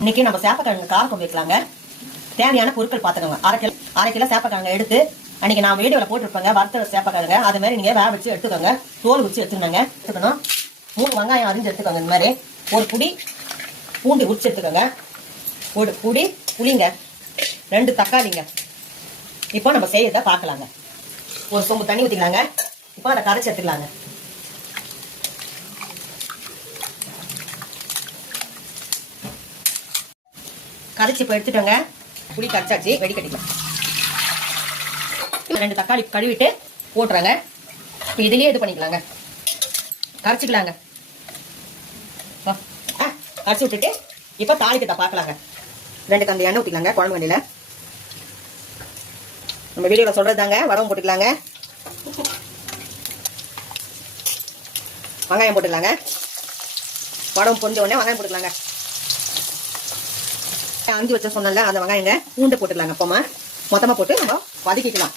இன்னைக்கு நம்ம சேப்பக்கிழங்கு காரக்குழம்பு வைக்கலாங்க. தேவையான பொருட்கள் பார்த்துக்கோங்க அரை கிலோ அரை கிலோ சேப்பக்கிழங்கு எடுத்து அன்னைக்கு நான் வீடியோவில் போட்டிருப்பேங்க வறுத்த சேப்பக்கிழங்கு. அது மாதிரி நீங்கள் வேக வச்சு எடுத்துக்கோங்க. தோல் வச்சு எடுத்துக்கணுங்க. எடுத்துக்கணும் மூணு வெங்காயம் அரிஞ்சு எடுத்துக்கோங்க இந்த மாதிரி. ஒரு புடி பூண்டு உரிச்சு எடுத்துக்கோங்க. ஒரு புடி புளிங்க. ரெண்டு தக்காளிங்க. இப்போ நம்ம செய்யறத பார்க்கலாங்க. ஒரு சொம்பு தண்ணி ஊற்றிக்கலாங்க இப்போ அதை கரைச்சி எடுத்துக்கலாங்க. கரைச்சி இப்போ எடுத்துட்டோங்க. புளி கரைச்சாச்சு வெடி கட்டிக்கலாம். ரெண்டு தக்காளி கழுவிட்டு போட்டுறேங்க இப்போ இதுலேயே இது பண்ணிக்கலாங்க. கரைச்சிக்கலாங்க. ஆ, ஆ, கரைச்சி விட்டுட்டு இப்போ தாளிக்கத்தை பார்க்கலாங்க ரெண்டு கந்த எண்ணெய் ஊற்றிக்கலாங்க குழம்பு வண்டியில் நம்ம வீடியோவில் சொல்கிறது தாங்க வடகம் போட்டுக்கலாங்க. வெங்காயம் போட்டுக்கலாங்க. வடகம் பொஞ்ச உடனே வெங்காயம் போட்டுக்கலாங்க. அஞ்சு வச்ச சொன்னல அந்த வெங்காயங்க பூண்டை போட்டுடலாங்க அப்பமா மொத்தமாக போட்டு நம்ம வதக்கிக்கலாம்.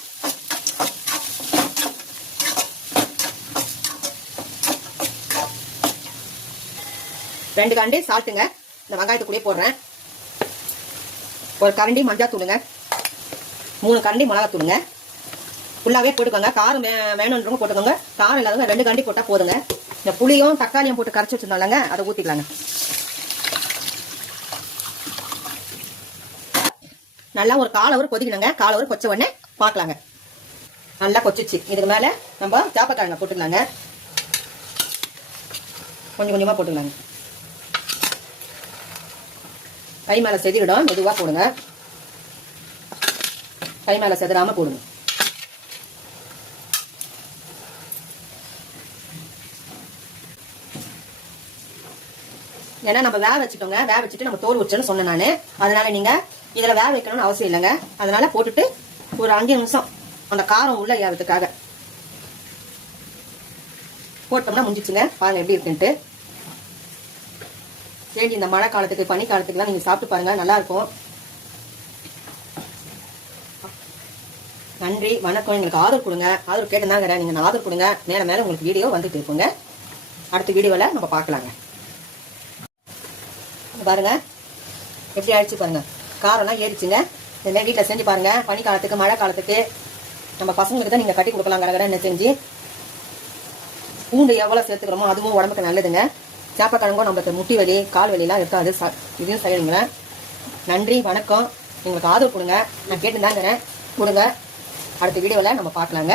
ரெண்டு காண்டி சால்ட்டுங்க. இந்த வெங்காயத்துக்குள்ளேயே போடுறேன். ஒரு கரண்டி மஞ்சள் தூளுங்க. மூணு கரண்டி மிளகா தூளுங்க. ஃபுல்லாகவே போட்டுக்கோங்க. காரம் வே வேணுன்றவங்க போட்டுக்கோங்க. காரம் இல்லாதவங்க ரெண்டு கண்டி போட்டால் போதுங்க. இந்த புளியும் தக்காளியும் போட்டு கரைச்சி வச்சிருந்தோம்லங்க அதை ஊற்றிக்கலாங்க நல்லா ஒரு கால் அவர் கொதிக்கணுங்க. கால் அவர் கொச்ச உடனே பார்க்கலாங்க நல்லா கொச்சிச்சு. இதுக்கு மேலே நம்ம சாப்பக்கிழங்க போட்டுக்கலாங்க. கொஞ்சம் கொஞ்சமாக போட்டுக்கலாங்க. கை மேலே செதிரிடும். மெதுவாக போடுங்க. கை மேலே செதறாமல் போடுங்க. ஏன்னா நம்ம வேக வச்சுட்டோங்க. வேக வச்சுட்டு நம்ம தோல் வச்சோன்னு சொன்னேன் நான். அதனால நீங்க இதில் வேக வைக்கணும்னு அவசியம் இல்லைங்க. அதனால போட்டுட்டு ஒரு அஞ்சு நிமிஷம் அந்த காரம் உள்ள ஏறதுக்காக. போட்டோம்னா முடிஞ்சிச்சுங்க. பாருங்கள் எப்படி இருக்குன்ட்டு. வேண்டி இந்த மழை காலத்துக்கு பனி காலத்துக்குலாம் நீங்கள் சாப்பிட்டு பாருங்கள் நல்லாயிருக்கும் நன்றி வணக்கம். எங்களுக்கு ஆதரவு கொடுங்க. ஆதரவு கேட்டுதாங்கிறேன். நீங்கள் ஆதரவு கொடுங்க. மேலே மேலே உங்களுக்கு வீடியோ வந்துட்டு இருக்குங்க. அடுத்த வீடியோவில் நம்ம பார்க்கலாங்க. பாருங்கள் பாருங்க. எப்படி ஆயிடுச்சு பாருங்கள் காரம்லாம் ஏறிச்சுங்க. இதெல்லாம் வீட்டில் செஞ்சு பாருங்க. பனி காலத்துக்கு மழை காலத்துக்கு நம்ம பசங்களுக்கு தான் நீங்கள் கட்டி கொடுக்கலாம் கடகட என்ன செஞ்சு? பூண்டு எவ்வளோ சேர்த்துக்கிறோமோ அதுவும் உடம்புக்கு நல்லதுங்க. சேப்பக்கிழங்கும் நம்மளுக்கு முட்டி வலி கால் வலிலாம் இருக்காது ச இதையும் செய்யணுங்க. நன்றி வணக்கம். எங்களுக்கு ஆதரவு கொடுங்க. நான் கேட்டுதாங்கிறேன். கொடுங்க. அடுத்த வீடியோவில் நம்ம பார்க்கலாங்க.